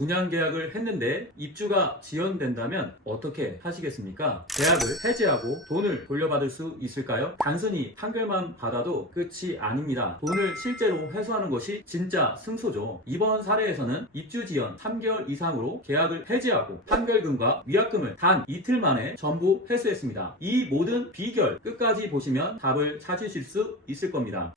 분양계약을 했는데 입주가 지연된다면 어떻게 하시겠습니까? 계약을 해지하고 돈을 돌려받을 수 있을까요? 단순히 판결만 받아도 끝이 아닙니다. 돈을 실제로 회수하는 것이 진짜 승소죠. 이번 사례에서는 입주 지연 3개월 이상으로 계약을 해지하고 판결금과 위약금을 단 이틀 만에 전부 회수했습니다. 이 모든 비결 끝까지 보시면 답을 찾으실 수 있을 겁니다.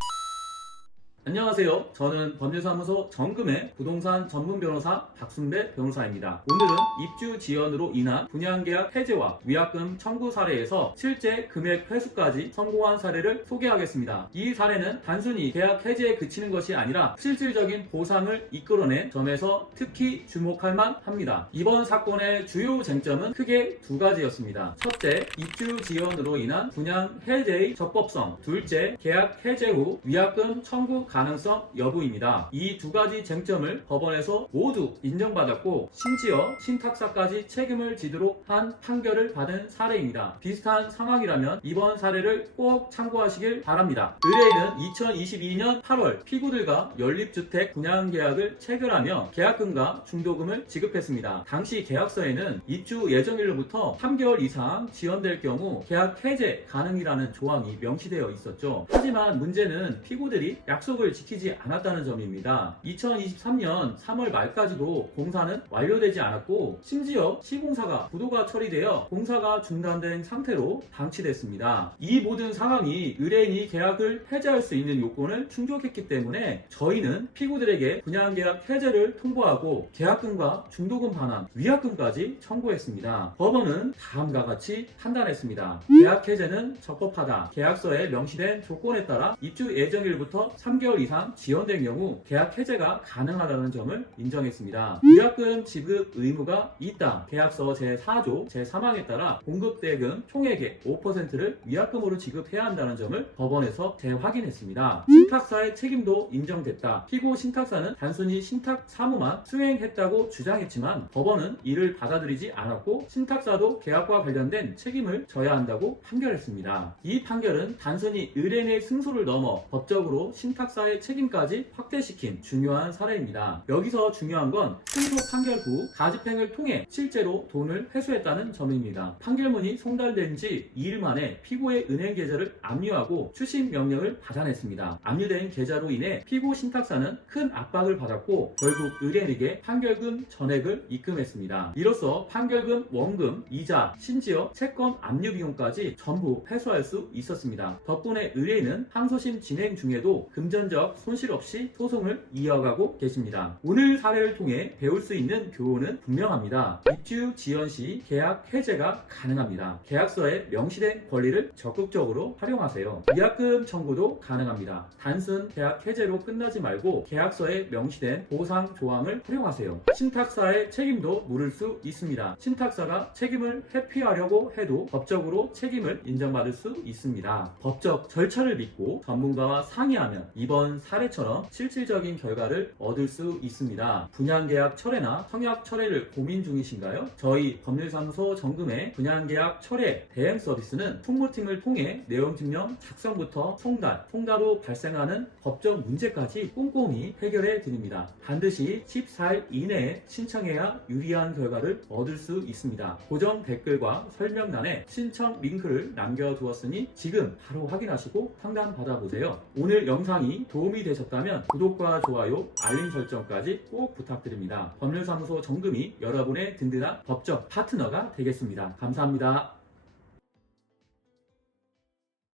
안녕하세요. 저는 법률사무소 정금의 부동산 전문 변호사 박순배 변호사입니다. 오늘은 입주 지연으로 인한 분양계약 해지와 위약금 청구 사례에서 실제 금액 회수까지 성공한 사례를 소개하겠습니다. 이 사례는 단순히 계약 해지에 그치는 것이 아니라 실질적인 보상을 이끌어낸 점에서 특히 주목할 만합니다. 이번 사건의 주요 쟁점은 크게 두 가지였습니다. 첫째, 입주 지연으로 인한 분양 해제의 적법성. 둘째, 계약 해제 후 위약금 청구 가능성 여부입니다. 이 두 가지 쟁점을 법원에서 모두 인정받았고 심지어 신탁사까지 책임을 지도록 한 판결을 받은 사례입니다. 비슷한 상황이라면 이번 사례를 꼭 참고하시길 바랍니다. 의뢰인은 2022년 8월 피고들과 연립주택 분양계약을 체결하며 계약금과 중도금을 지급했습니다. 당시 계약서에는 입주 예정일로부터 3개월 이상 지연될 경우 계약 해제 가능이라는 조항이 명시되어 있었죠. 하지만 문제는 피고들이 약속을 지키지 않았다는 점입니다. 2023년 3월 말까지도 공사는 완료되지 않았고 심지어 시공사가 부도가 처리되어 공사가 중단된 상태로 방치됐습니다. 이 모든 상황이 의뢰인이 계약을 해제할 수 있는 요건을 충족했기 때문에 저희는 피고들에게 분양계약 해제를 통보하고 계약금과 중도금 반환, 위약금까지 청구했습니다. 법원은 다음과 같이 판단했습니다. 계약 해제는 적법하다. 계약서에 명시된 조건에 따라 입주 예정일부터 3개월 이상 지연된 경우 계약 해제가 가능하다는 점을 인정했습니다. 위약금 지급 의무가 있다. 계약서 제4조 제3항에 따라 공급대금 총액의 5%를 위약금으로 지급해야 한다는 점을 법원에서 재확인했습니다. 신탁사의 책임도 인정됐다. 피고 신탁사는 단순히 신탁 사무만 수행했다고 주장했지만 법원은 이를 받아들이지 않았고 신탁사도 계약과 관련된 책임을 져야 한다고 판결했습니다. 이 판결은 단순히 의뢰인의 승소를 넘어 법적으로 신탁사의 책임까지 확대시킨 중요한 사례입니다. 여기서 중요한 건 승소 판결 후 가집행을 통해 실제로 돈을 회수했다는 점입니다. 판결문이 송달된 지 2일 만에 피고의 은행 계좌를 압류하고 추심 명령을 받아냈습니다. 압류된 계좌로 인해 피고 신탁사는 큰 압박을 받았고 결국 의뢰인에게 판결금 전액을 입금했습니다. 이로써 판결금, 원금, 이자, 심지어 채권 압류 비용까지 전부 회수할 수 있었습니다. 덕분에 의뢰인은 항소심 진행 중에도 금전적 손실 없이 소송을 이어가고 계십니다. 오늘 사례를 통해 배울 수 있는 교훈은 분명합니다. 입주 지연 시 계약 해제가 가능합니다. 계약서에 명시된 권리를 적극적으로 활용하세요. 위약금 청구도 가능합니다. 단순 계약 해제로 끝나지 말고 계약서에 명시된 보상 조항을 활용하세요. 신탁사의 책임도 물을 수 있습니다. 신탁사가 책임을 회피하려고 해도 법적으로 책임을 인정받을 수 있습니다. 법적 절차를 믿고 전문가와 상의하면 이번 사례처럼 실질적인 결과를 얻을 수 있습니다. 분양계약 철회나 청약 철회를 고민 중이신가요? 저희 법률사무소 정금의 분양계약 철회 대행 서비스는 총무팀을 통해 내용증명 작성부터 송달 후 발생하는 법적 문제까지 꼼꼼히 해결해 드립니다. 반드시 14일 이내에 신청해야 유리한 결과를 얻을 수 있습니다. 고정 댓글과 설명란에 신청 링크를 남겨두었으니 지금 바로 확인하시고 상담 받아보세요. 오늘 영상이 도움이 되셨다면 구독과 좋아요, 알림 설정까지 꼭 부탁드립니다. 법률사무소 정금이 여러분의 든든한 법적 파트너가 되겠습니다. 감사합니다.